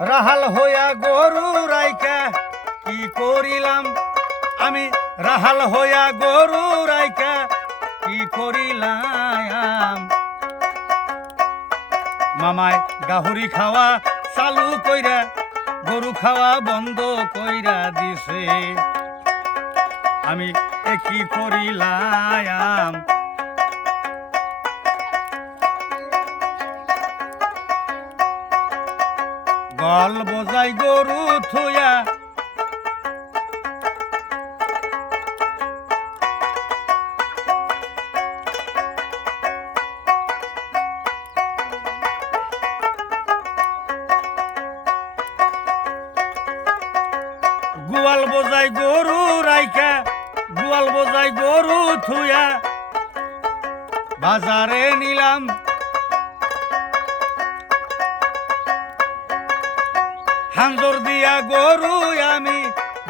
রাহাল হইয়া গরু রাইকা কি করিলাম? আমি রাহাল হইয়া গরু রাইকা কি করিলাম? মামায় গাহরি খাওয়া চালু কইরা, গরু খাওয়া বন্ধ কইরা দিছে। আমি কি করিলাম? গল বজাই গরু থুয়া। গোয়াল বজাই গরু রাইকা গোয়াল বজাই গরু থুয়া। বাজারে নিলাম হাঞ্জর দিয়া গরু আমি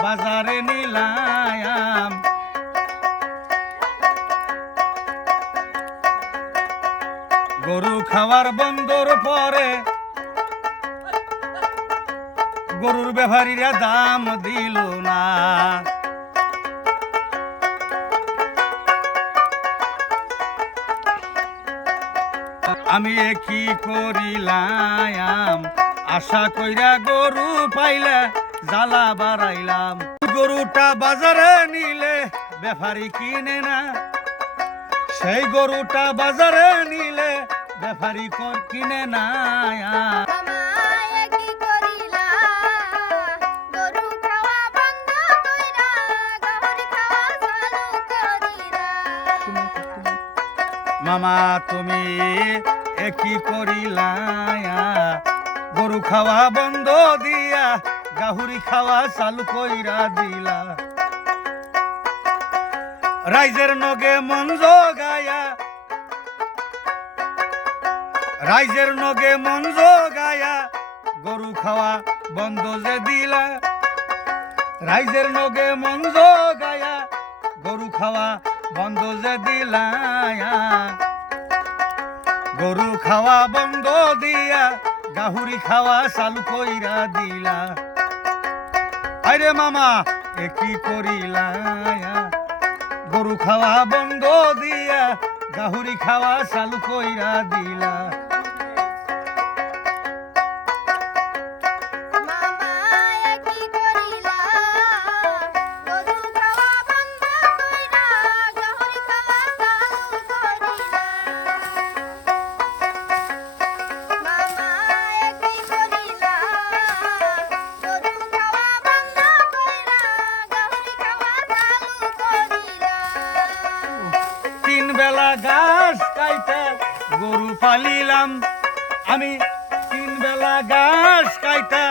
বাজারে নিলাম। গরু খাওয়ার বন্দর পরে গরুর ব্যাপারীরা দাম দিল না। আমি কি করিলাম? আশা কইরা গরু পাইলে জ্বালা বাড়াইলাম। গরুটা বাজারে নিলে ব্যাপারী কিনে না। সেই গরুটা বাজারে নিলে ব্যাপারী কর- কিনে না। মামা তুমি একই করিলা গরু খাওয়া বন্ধ দিয়া, গাহুরি খাওয়া চালু কইরা দিলা। রাইজের নগে মঞ্জ গায়া রাইজের নগে মঞ্জ গায়া গরু খাওয়া বন্ধ যে দিলা। রাইজের নগে মঞ্জ গায়া গরু খাওয়া বন্ধ যে দিলা গরু খাওয়া বন্ধ দিয়া গাহুরি খাওয়া চালু কইরা দিলা। আরে মামা, এ কি করিলা? গরু খাওয়া বন্ধ দিয়া গাহুরি খাওয়া চালু কইরা দিলা। ঘাস খাইতে গরু পালিলাম। আমি তিন বেলা ঘাস খাইতে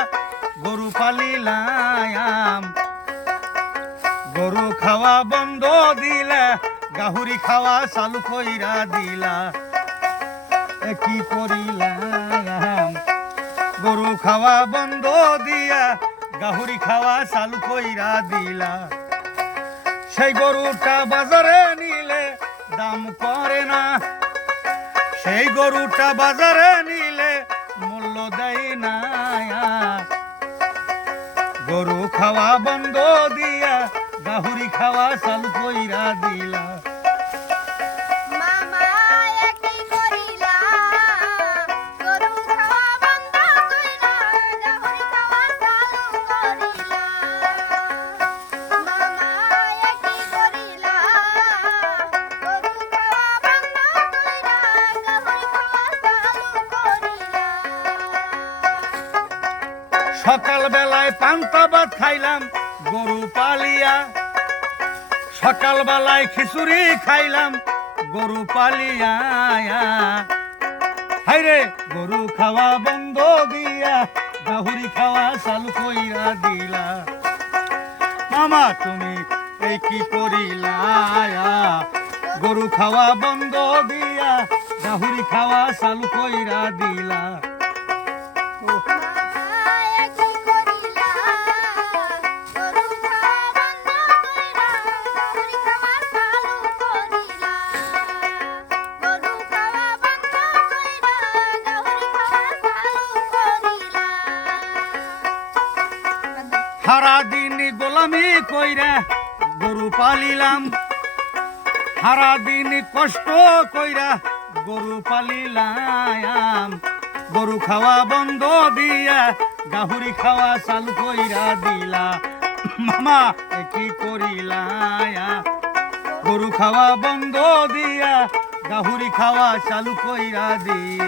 গরু পালিলাম। গরু খাওয়া বন্ধ দিলে, গাহুরি খাওয়া চালু কইরা দিলা। কি করিলাম? গরু খাওয়া বন্ধ দিয়া, গাহুরি খাওয়া চালু কইরা দিলা। সেই গরুটা বাজারে নিলে দাম করে না। সেই গরুটা বাজারে নিলে মূল্য দেয় না। গরু খাওয়া বন্ধ দিয়া, গাহুরি খাওয়া চালু কইরা দিলা। সকাল বেলায় পান্তা ভাত খাইলাম, গরু পালিয়া। সকাল বেলায় খিচুড়ি খাইলাম, গরু পালিয়া। হাইরে গরু খাওয়া বন্ধ দিয়া, গাহুরি খাওয়া চালু কইরা দিলা। মামা, তুমি এই কি করিলা? গরু খাওয়া বন্ধ দিয়া, গাহুরি খাওয়া চালু কইরা দিলা। সারাদিন গোলামি কইরা গরু পালিলাম। সারাদিন কষ্ট কইরা গরু পালিলাম। গরু খাওয়া বন্ধ দিয়া, গাহুরি খাওয়া চালু কইরা দিলা। মামা কি করিলা গরু খাওয়া বন্ধ দিয়া, গাহুরি খাওয়া চালু কইরা দিলা।